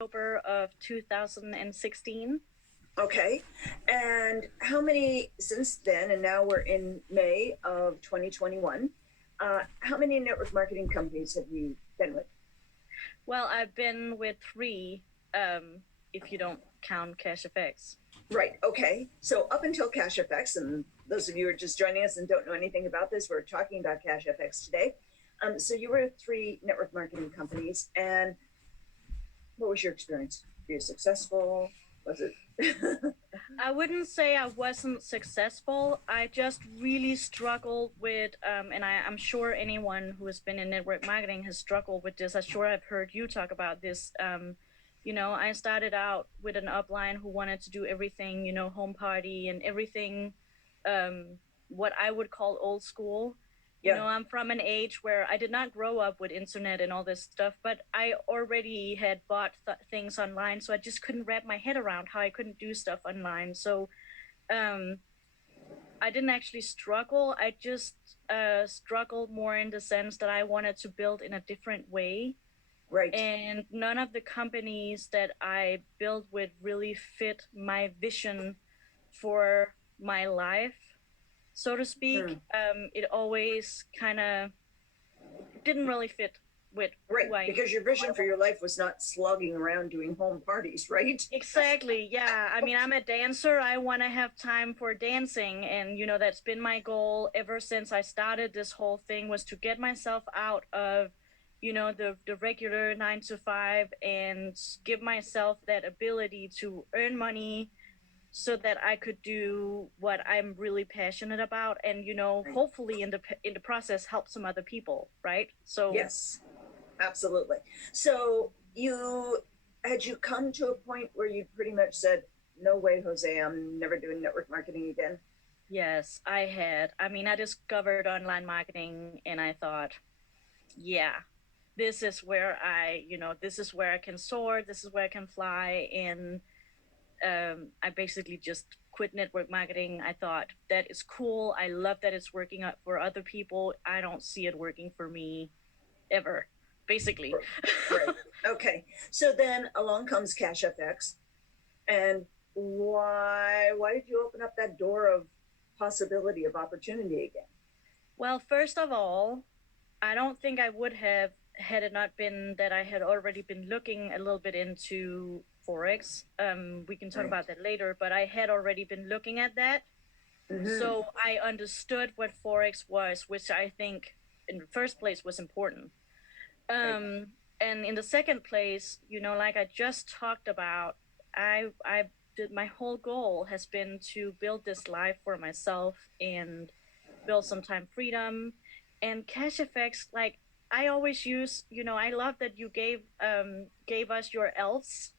October of 2016. Okay. And how many since then, and now we're in May of 2021, how many network marketing companies have you been with? Well, I've been with three, if you don't count CashFX. Right. Okay. So up until Cash FX, and those of you who are just joining us and don't know anything about this, we're talking about Cash FX today. So you were with three network marketing companies, and what was your experience? Were you successful? Was it? I wouldn't say I wasn't successful. I just really struggled with, and I'm sure anyone who has been in network marketing has struggled with this. I'm sure I've heard you talk about this. I started out with an upline who wanted to do everything, home party and everything, what I would call old school. Yeah. I'm from an age where I did not grow up with internet and all this stuff, but I already had bought things online, so I just couldn't wrap my head around how I couldn't do stuff online. So um, I didn't actually struggle. I just struggled more in the sense that I wanted to build in a different way. Right. And none of the companies that I built with really fit my vision for my life, so to speak. Hmm. It always kind of didn't really fit with Right. who I Because your vision for your life was not slogging around doing home parties, right? exactly. Yeah, I mean, I'm a dancer. I want to have time for dancing, and that's been my goal ever since I started this whole thing, was to get myself out of the regular 9 to 5 and give myself that ability to earn money so that I could do what I'm really passionate about, and Right. hopefully in the process help some other people, right? So Yes, absolutely. So you come to a point where you pretty much said, "No way, Jose, I'm never doing network marketing again." yes, I had. I mean, I discovered online marketing and I thought, yeah, this is where I can soar, this is where I can fly. And I basically just quit network marketing. I thought that is cool. I love that it's working out for other people. I don't see it working for me ever, basically. Right. Okay. So then along comes Cash FX, and why did you open up that door of possibility of opportunity again? Well, first of all, I don't think I would have had it not been that I had already been looking a little bit into Forex. We can talk Right. about that later, but I had already been looking at that. Mm-hmm. So I understood what Forex was, which I think in the first place was important. Right. Um, and in the second place, like I just talked about, I did, my whole goal has been to build this life for myself and build some time freedom. And cash effects, like I always use, I love that you gave us your else.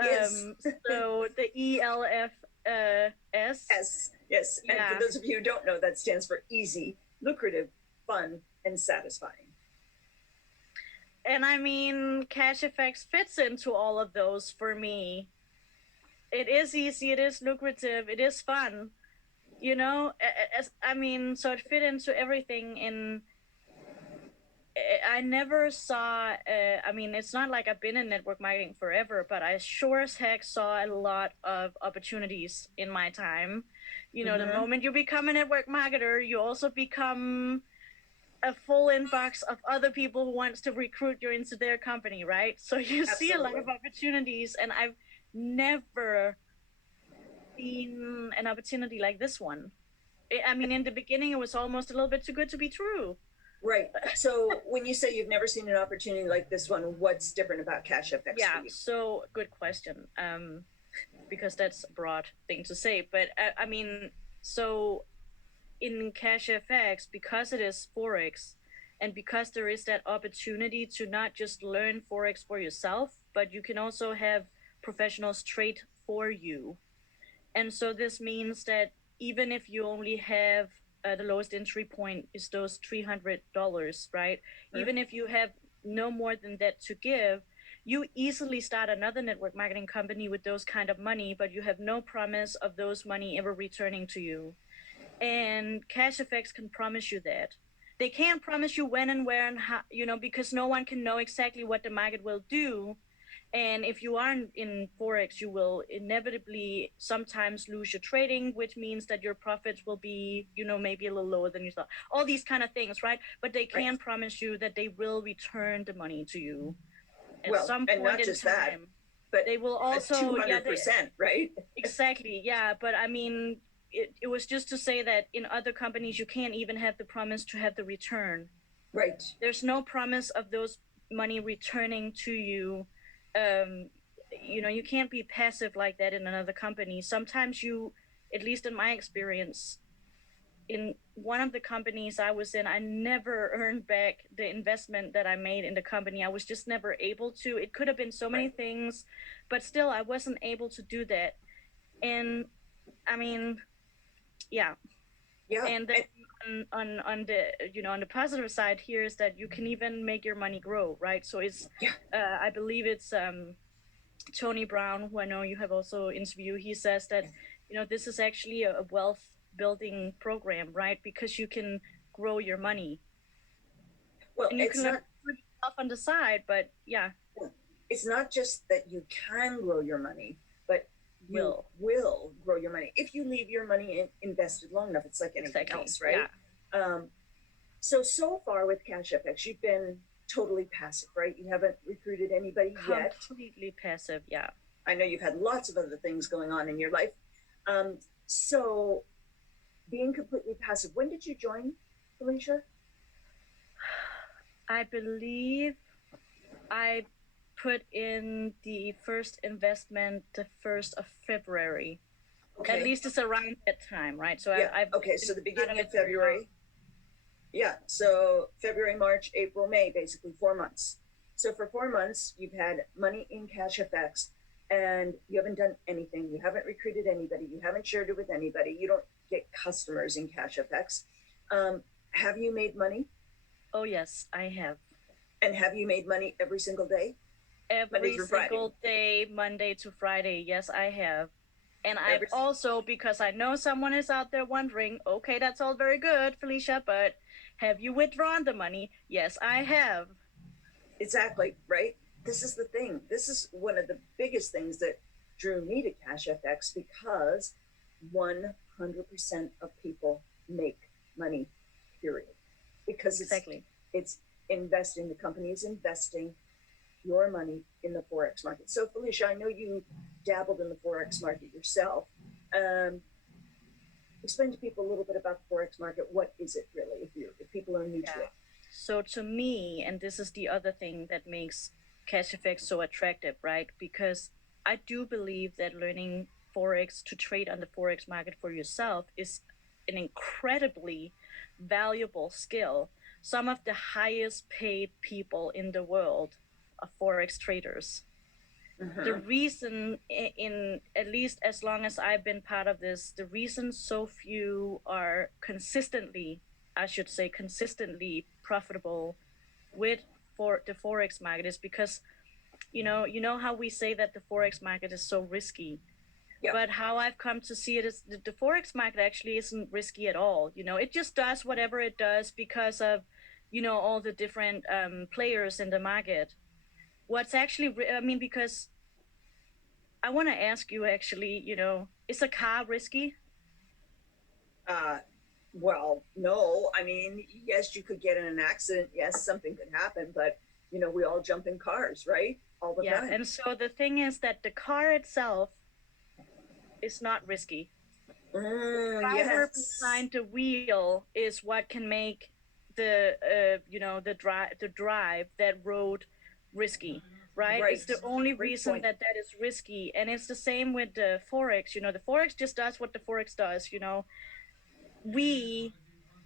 Yes. Um, so the ELFS. Yes. Yes. And for Yeah. those of you who don't know, that stands for easy, lucrative, fun, and satisfying. And I mean, cash effects fits into all of those for me. It is easy, it is lucrative, it is fun, I mean, so it fit into everything. And I never saw, I mean, it's not like I've been in network marketing forever, but I sure as heck saw a lot of opportunities in my time. The Mm-hmm. moment you become a network marketer, you also become a full inbox of other people who wants to recruit you into their company, right? So you see a lot Absolutely. of opportunities, and I've never seen an opportunity like this one. I mean, in the beginning, it was almost a little bit too good to be true. Right. So when you say you've never seen an opportunity like this one, what's different about Cash FX for Yeah, you? so good question. Because that's a broad thing to say, but I mean, so in Cash FX, because it is Forex, and because there is that opportunity to not just learn Forex for yourself, but you can also have professionals trade for you. And so this means that even if you only have the lowest entry point is those $300, right? Huh? Even if you have no more than that to give, you easily start another network marketing company with those kind of money, but you have no promise of those money ever returning to you. And cash effects can promise you that. They can't promise you when and where and how, because no one can know exactly what the market will do. And if you aren't in Forex, you will inevitably sometimes lose your trading, which means that your profits will be, maybe a little lower than you thought. All these kind of things, right? But they Right. can promise you that they will return the money to you at Well, some and point not in just that, time. but They will a also, yeah, 200%, right? exactly, yeah. But I mean, it was just to say that in other companies, you can't even have the promise to have the return. Right. There's no promise of those money returning to you. um you can't be passive like that in another company. Sometimes you, at least in my experience, in one of the companies I was in, I never earned back the investment that I made in the company. I was just never able to. It could have been so many Right. things, but still I wasn't able to do that. And I mean, yeah. Yeah. And then And on the, on the positive side here is that you can even make your money grow, right? So it's yeah. I believe it's Tony Brown, who I know you have also interviewed. He says that this is actually a wealth building program, right? Because you can grow your money Well, and you it's can learn not stuff on the side. But yeah, it's not just that you can grow your money, but you will will grow your money if you leave your money invested long enough. It's like anything exactly, else, yeah. right? Um, so far with Cash FX, you've been totally passive, right? You haven't recruited anybody yet. Completely passive, yeah. I know you've had lots of other things going on in your life. Um, so being completely passive, when did you join, Felicia? I believe I put in the first investment the 1st of February. At Okay. least it's around that time, right? So Yeah. I've Okay. been So the part beginning of of it very long. February. Yeah. So February, March, April, May, basically 4 months. So for 4 months, you've had money in Cash FX and you haven't done anything. You haven't recruited anybody. You haven't shared it with anybody. You don't get customers in Cash FX. Have you made money? Oh yes, I have. And have you made money every single day? Monday Every through Friday. single day, Monday to Friday. Yes, I have. And I've Every also, because I know someone is out there wondering, okay, that's all very good, Felicia, but have you withdrawn the money? Yes, I have. Exactly, right? This is the thing. This is one of the biggest things that drew me to Cash FX because 100% of people make money, period. Because Exactly. it's investing, the company is investing your money in the Forex market. So, Felicia, I know you dabbled in the Forex market yourself. Um, Explain to people a little bit about the Forex market. What is it really if people are new to Yeah. it? So to me, and this is the other thing that makes cash effects so attractive, right? Because I do believe that learning Forex to trade on the Forex market for yourself is an incredibly valuable skill. Some of the highest paid people in the world are Forex traders. The Mm-hmm. reason, in at least as long as I've been part of this, the reason so few are consistently, I should say, consistently profitable with for the forex market is because you know how we say that the forex market is so risky, Yeah. but how I've come to see it is the forex market actually isn't risky at all. It just does whatever it does because of all the different players in the market. What's actually, I mean, because I want to ask you actually, is a car risky? Uh, well, no. I mean, yes, you could get in an accident. Yes, something could happen, but we all jump in cars, right? All the Yeah. time. And so the thing is that the car itself is not risky. The driver Yes. behind the wheel is what can make the drive that road risky, right? It's Right. the only Great reason point. that is risky. And it's the same with the forex. The forex just does what the forex does. We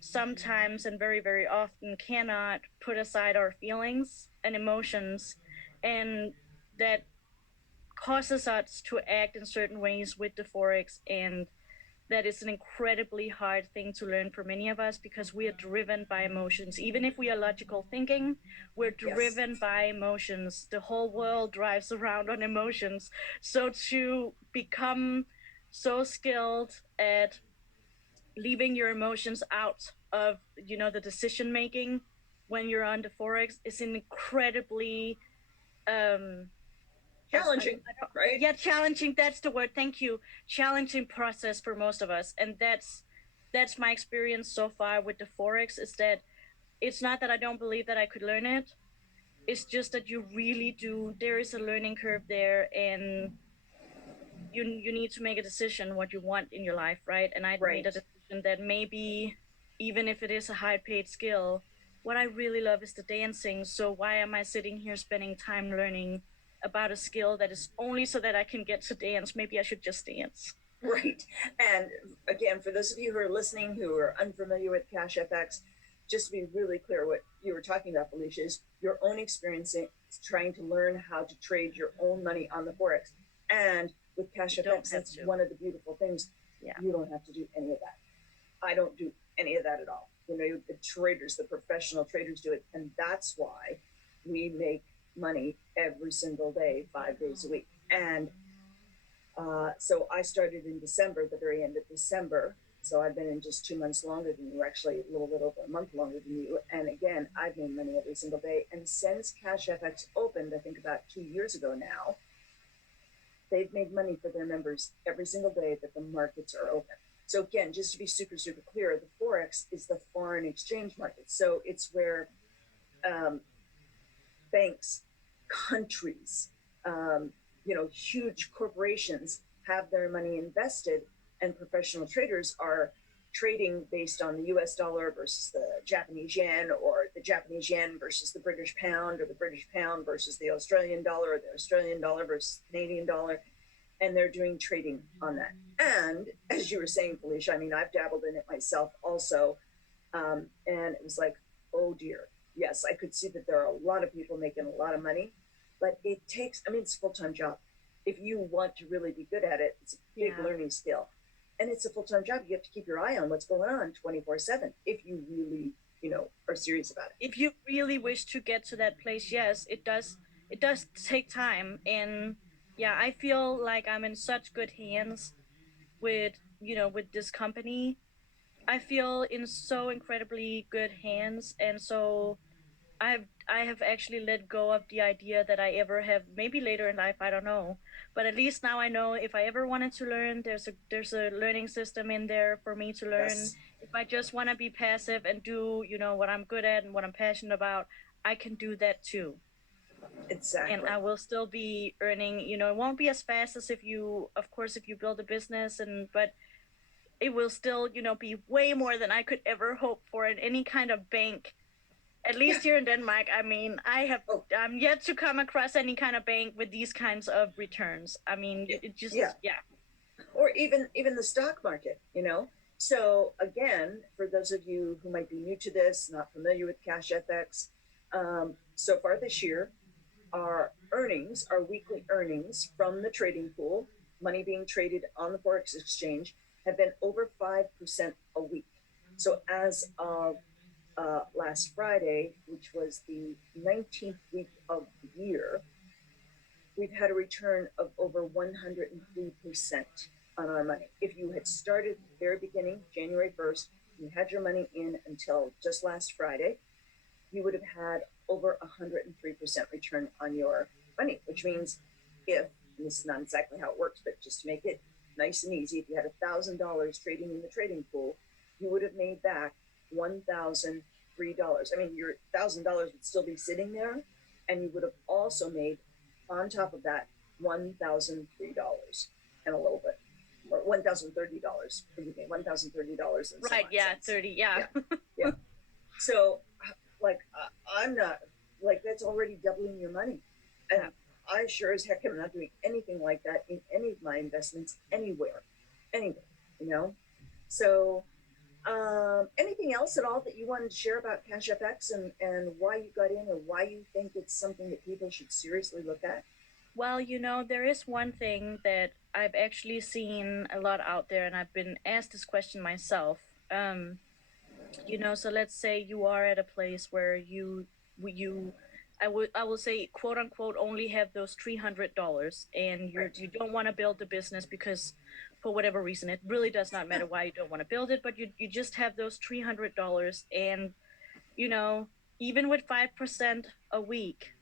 sometimes and very very often cannot put aside our feelings and emotions, and that causes us to act in certain ways with the forex. And that is an incredibly hard thing to learn for many of us because we are driven by emotions. Even if we are logical thinking, we're Yes. driven by emotions. The whole world drives around on emotions. So to become so skilled at leaving your emotions out of the decision making when you're on the forex is an incredibly um challenging, I don't, right? yeah, challenging, that's the word, thank you. Challenging process for most of us, and that's my experience so far with the forex, is that it's not that I don't believe that I could learn it. It's just that you really do, there is a learning curve there, and you need to make a decision what you want in your life, right? And I made a Right. decision that maybe, even if it is a high paid skill, what I really love is the dancing. So why am I sitting here spending time learning about a skill that is only so that I can get to dance? Maybe I should just dance. Right. And again, for those of you who are listening who are unfamiliar with Cash FX, just to be really clear, what you were talking about, Felicia, is your own experience in trying to learn how to trade your own money on the Forex. And with Cash You don't FX, have that's to. one of the beautiful things. Yeah. You don't have to do any of that. I don't do any of that at all. You know, the traders, the professional traders do it. And that's why we make money every single day, 5 days a week. And so I started in December, the very end of December. So I've been in just 2 months longer than you, actually a little bit over a month longer than you. And again, I've made money every single day. And since Cash FX opened, I think about 2 years ago now, they've made money for their members every single day that the markets are open. So again, just to be super, super clear, the Forex is the foreign exchange market. So it's where um, banks, countries, huge corporations have their money invested, and professional traders are trading based on the US dollar versus the Japanese yen, or the Japanese yen versus the British pound, or the British pound versus the Australian dollar, or the Australian dollar versus the Canadian dollar. And they're doing trading on that. And as you were saying, Felicia, I mean, I've dabbled in it myself also. And it was like, oh dear, yes, I could see that there are a lot of people making a lot of money, but it takes, I mean, it's a full time job. If you want to really be good at it, it's a big learning skill. And it's a full time job. You have to keep your eye on what's going on 24/7 if you really, are serious about it. If you really wish to get to that place, yes, it does. It does take time, and yeah, I feel like I'm in such good hands with with this company. I feel in so incredibly good hands, and so I have actually let go of the idea that I ever have, maybe later in life, I don't know, but at least now I know if I ever wanted to learn, there's a learning system in there for me to learn. Yes, If I just want to be passive and do what I'm good at and what I'm passionate about, I can do that too, and exactly. I will still be earning. It won't be as fast as if you, of course, if you build a business, but it will still be way more than I could ever hope for in any kind of bank, at Yeah. least here in Denmark. I mean, Oh, I'm yet to come across any kind of bank with these kinds of returns. I mean, it yeah. just, yeah. Or even the stock market. So again, for those of you who might be new to this, not familiar with Cash FX, so far this year, our earnings, our weekly earnings from the trading pool, money being traded on the Forex exchange, have been over 5% a week. So as of last Friday, which was the 19th week of the year, we've had a return of over 103% on our money. If you had started at the very beginning, January 1st, you had your money in until just last Friday, you would have had over 103% return on your money, which means if, and this is not exactly how it works, but just to make it nice and easy, if you had $1,000 trading in the trading pool, you would have made back $1,003. I mean, your $1,000 would still be sitting there, and you would have also made, on top of that, $1,003 and a little bit, or $1,030. Forgive me, $1,030 and some Right, odd yeah, cents. 30, yeah. Yeah, yeah. So, like, I'm not, like, that's already doubling your money. And Yeah. I sure as heck am not doing anything like that in any of my investments anywhere. you know? So, anything else at all that you wanted to share about Cash FX, and why you got in, or why you think it's something that people should seriously look at? Well, there is one thing that I've actually seen a lot out there, and I've been asked this question myself. So let's say you are at a place where you I will say, quote unquote, only have those $300, and Right. you don't want to build the business because, for whatever reason, it really does not matter why you don't want to build it, but you just have those $300, and you know even with 5% a week,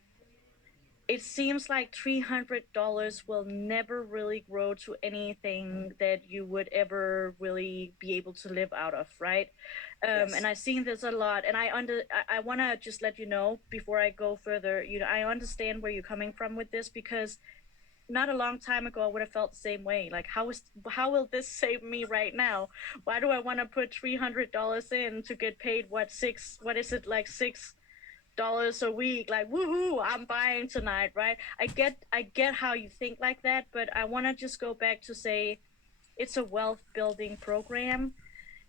it seems like $300 will never really grow to anything that you would ever really be able to live out of, right? And Yes. I've seen this a lot, and I want to just let you know before I go further. I understand where you're coming from with this, because not a long time ago I would have felt the same way. Like, how will this save me right now? Why do I want to put $300 in to get paid what is it, like $6 a week? Like, woohoo, I'm buying tonight, right? I get how you think like that, but I want to just go back to say it's a wealth building program.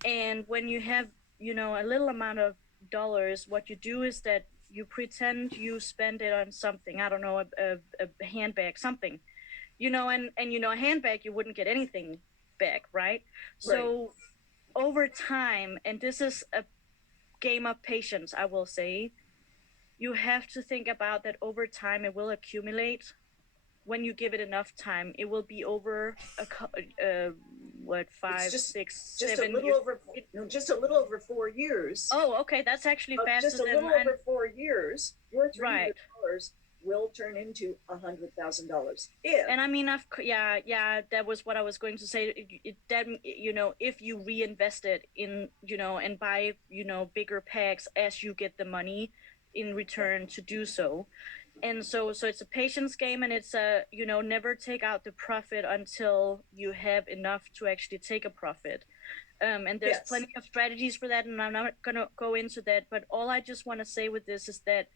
And when you have, a little amount of dollars, what you do is that you pretend you spend it on something. I don't know, a handbag, something, and a handbag, you wouldn't get anything back, right? Right. So over time, and this is a game of patience, I will say, you have to think about that over time it will accumulate. When you give it enough time, it will be over what, It's five, just six, just a seven little years. over no, just a little over 4 years. Oh, okay, that's actually faster Just a than. little And over 4 years, your right. $300 will turn into $100,000 if And I mean, yeah, that was what I was going to say. That, if you reinvest it in, and buy, bigger packs as you get the money in yeah, return to do so. And so it's a patience game, and it's a, never take out the profit until you have enough to actually take a profit. And there's yes, plenty of strategies for that, and I'm not gonna go into that. But all I just want to say with this is that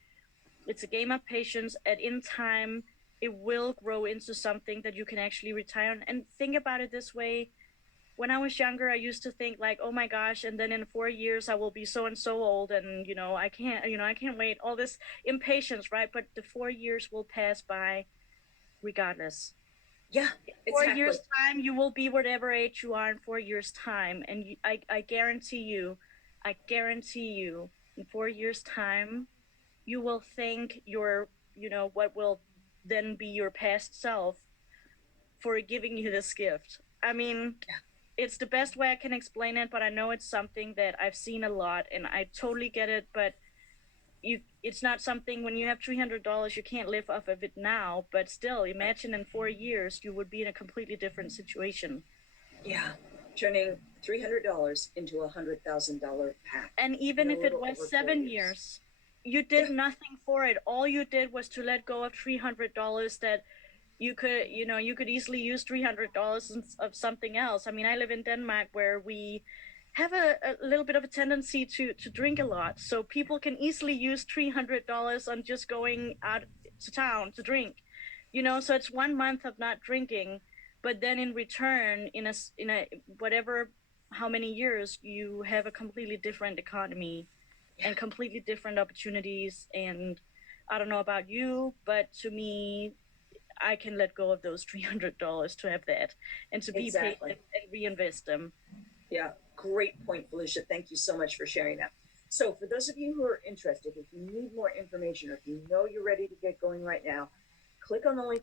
it's a game of patience, and in time it will grow into something that you can actually retire on. And think about it this way: when I was younger, I used to think like, oh my gosh, and then in 4 years I will be so and so old, and I can't wait. All this impatience, right? But the 4 years will pass by regardless. yeah, In four exactly. years time, you will be whatever age you are in 4 years time, and I guarantee you, in 4 years time you will thank what will then be your past self for giving you this gift. I mean, Yeah, it's the best way I can explain it, but I know it's something that I've seen a lot, and I totally get it. But it's not something, when you have $300, you can't live off of it now. But still, right. imagine in 4 years you would be in a completely different situation. Yeah, turning $300 into $100,000 pack And in even a if it little was over four seven years. years, you Yeah, did nothing for it. All you did was to let go of $300 that you could easily use $300 of something else. I mean, I live in Denmark, where we have a little bit of a tendency to drink a lot, so people can easily use $300 on just going out to town to drink. So it's 1 month of not drinking, but then in return, in a whatever, how many years, you have a completely different economy yeah, and completely different opportunities. And I don't know about you, but to me, I can let go of those $300 to have that, and to be exactly. patient and reinvest them. Yeah, great point, Felicia. Thank you so much for sharing that. So, for those of you who are interested, if you need more information or if you know you're ready to get going right now, click on the link